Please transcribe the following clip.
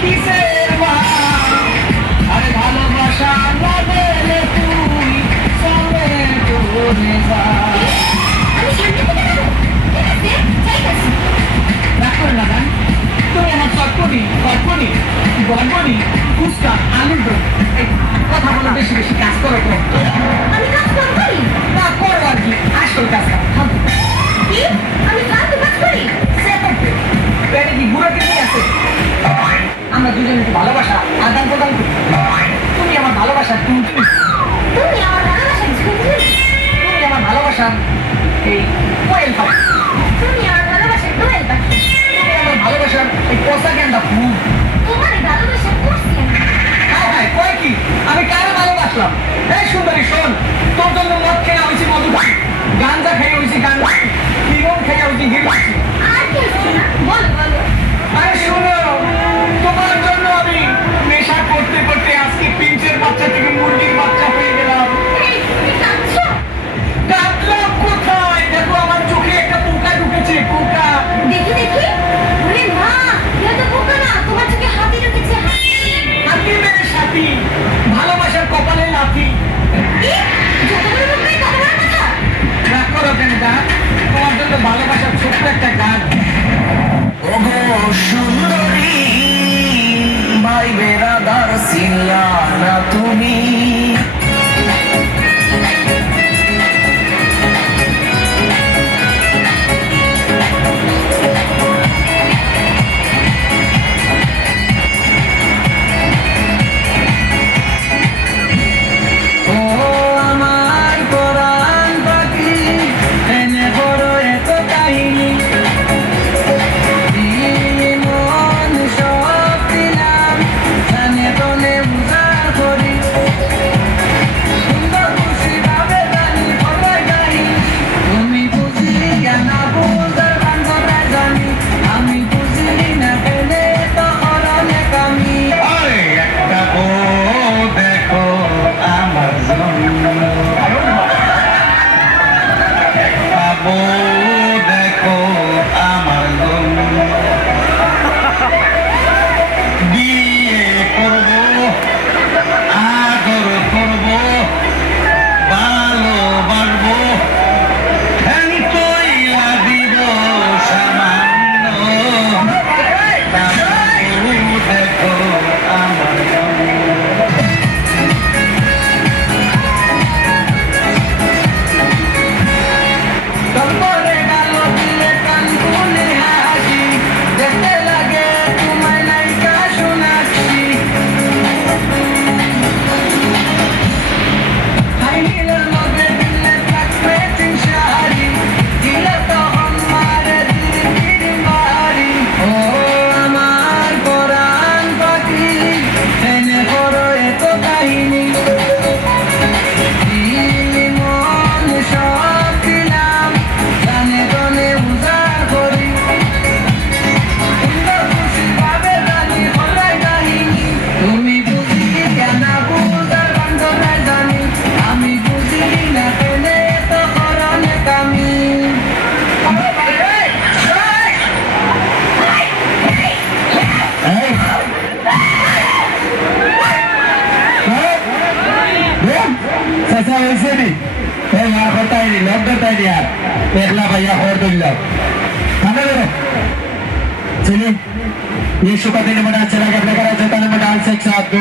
কিসের মায়া আরে ভালোবাসা না পেলে তুই সঙ্গে চলে যা রাগ করে না গান তুমি আমার চটপনি গড়বনি ফুচকা আলুর দম এই কথা বলো বেশি বেশি কাজ করো তো আমি কাজ করি না করো আর কি আসল কাজ কি আমি ফালতু কাজ করি পেটে কি বুড়ো কেটে আছে আমরা দুজন একটু ভালোবাসা আদান প্রদান করি তুমি আমার ভালোবাসা তুমি আমার ভালোবাসার ঝুঁকি তুমি আমার ভালোবাসা এই কোয়েল পাখি তুমি আমার ভালোবাসার দোয়েল পাখি তুমি আমার ভালোবাসার এই পোষা গেন্দা ফুল তোমার ভালোবাসা করছি হ্যাঁ কয় কি আমি কারে ভালোবাসলাম এই সুন্দরী শোন তোর জন্য মদ খেয়ে হয়েছি মধু গাঞ্জা খেয়ে হয়েছি গাঞ্জা হিরোন খেয়ে হয়েছি হিরো আর কি হচ্ছে না বলো আরে শোনো তোমার জন্য আমি নেশা করতে করতে আজকে পিঞ্চের বাচ্চা থেকে মুরগির বাচ্চা হয়ে গেলাম এই তুমি কাঁদছো কাটলাম কোথায় দেখো আমার চোখে একটা পোকা ঢুকেছে পোকা দেখি ওরে মা এটা তো পোকা না তোমার চোখে হাতি ঢুকেছে হাতি মেরে সাথী ভালোবাসার কপালে লাথি যতগুলো লোকের কথা রাগ করো কেন গা তোমার জন্য ভালোবাসার ছোট্ট একটা গান ওগো সুন্দরী ভাই বেরাদার সিলা না তুমি ये शुक्र दिन में डांस चला गया अपने घर से ताले में डांस एक साथ दो